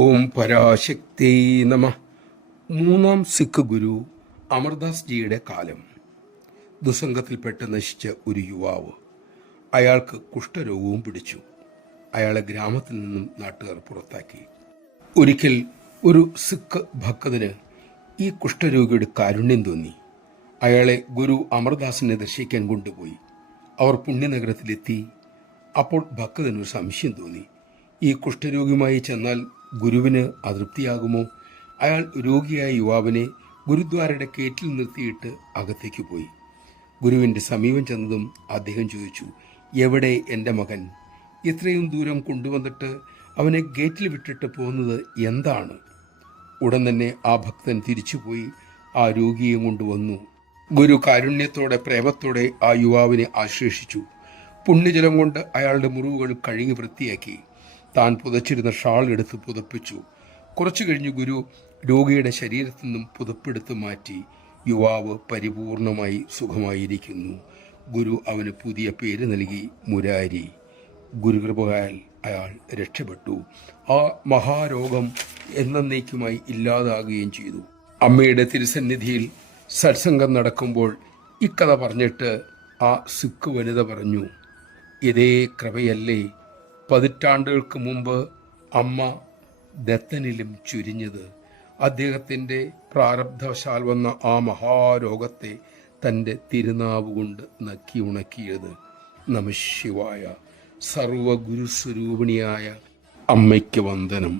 ഓം പരാശക്തി നമ. മൂന്നാം സിഖ് ഗുരു അമർദാസ് ജിയുടെ കാലം. ദുസംഗത്തിൽപ്പെട്ട് നശിച്ച ഒരു യുവാവ്. അയാൾക്ക് കുഷ്ഠരോഗവും പിടിച്ചു. അയാളെ ഗ്രാമത്തിൽ നിന്നും നാട്ടുകാർ പുറത്താക്കി. ഒരിക്കൽ ഒരു സിഖ് ഭക്തന് ഈ കുഷ്ഠരോഗിയുടെ കാരുണ്യം തോന്നി. അയാളെ ഗുരു അമർദാസിനെ ദർശിക്കാൻ കൊണ്ടുപോയി. അവർ പുണ്യനഗരത്തിലെത്തി. അപ്പോൾ ഭക്തനൊരു സംശയം തോന്നി. ഈ കുഷ്ഠരോഗിയുമായി ചെന്നാൽ ഗുരുവിന് അതൃപ്തിയാകുമോ? അയാൾ രോഗിയായ യുവാവിനെ ഗുരുദ്വാരയുടെ ഗേറ്റിൽ നിർത്തിയിട്ട് അകത്തേക്ക് പോയി. ഗുരുവിൻ്റെ സമീപം ചെന്നതും അദ്ദേഹം ചോദിച്ചു, എവിടെ എൻ്റെ മകൻ? ഇത്രയും ദൂരം കൊണ്ടുവന്നിട്ട് അവനെ ഗേറ്റിൽ വിട്ടിട്ട് പോകുന്നത് എന്താണ്? ഉടൻ തന്നെ ആ ഭക്തൻ തിരിച്ചുപോയി ആ രോഗിയെ കൊണ്ടുവന്നു. ഗുരു കാരുണ്യത്തോടെ പ്രേമത്തോടെ ആ യുവാവിനെ ആശ്ലേഷിച്ചു. പുണ്യജലം കൊണ്ട് അയാളുടെ മുറിവുകൾ കഴുകി വൃത്തിയാക്കി. താൻ പുതച്ചിരുന്ന ഷാൾ എടുത്ത് പുതപ്പിച്ചു. കുറച്ചു കഴിഞ്ഞ് ഗുരു രോഗിയുടെ ശരീരത്തിൽ നിന്നും പുതപ്പെടുത്ത് മാറ്റി. യുവാവ് പരിപൂർണമായി സുഖമായിരിക്കുന്നു. ഗുരു അവന് പുതിയ പേര് നൽകി, മുരാരി. ഗുരുകൃപയാൽ അയാൾ രക്ഷപ്പെട്ടു. ആ മഹാരോഗം എന്നേക്കുമായി ഇല്ലാതാകുകയും ചെയ്തു. അമ്മയുടെ തിരുസന്നിധിയിൽ സത്സംഗം നടക്കുമ്പോൾ ഇക്കഥ പറഞ്ഞിട്ട് ആ സിഖ് വനിത പറഞ്ഞു, ഇതേ കൃപയല്ലേ പതിറ്റാണ്ടുകൾക്ക് മുമ്പ് അമ്മ ദത്തനിലും ചുരിഞ്ഞത്? അദ്ദേഹത്തിൻ്റെ പ്രാരബ്ധവശാൽ വന്ന ആ മഹാരോഗത്തെ തൻ്റെ തിരുനാവ് കൊണ്ട് നക്കി ഉണക്കിയത്. നമഃശിവായ. സർവഗുരുസ്വരൂപിണിയായ അമ്മയ്ക്ക് വന്ദനം.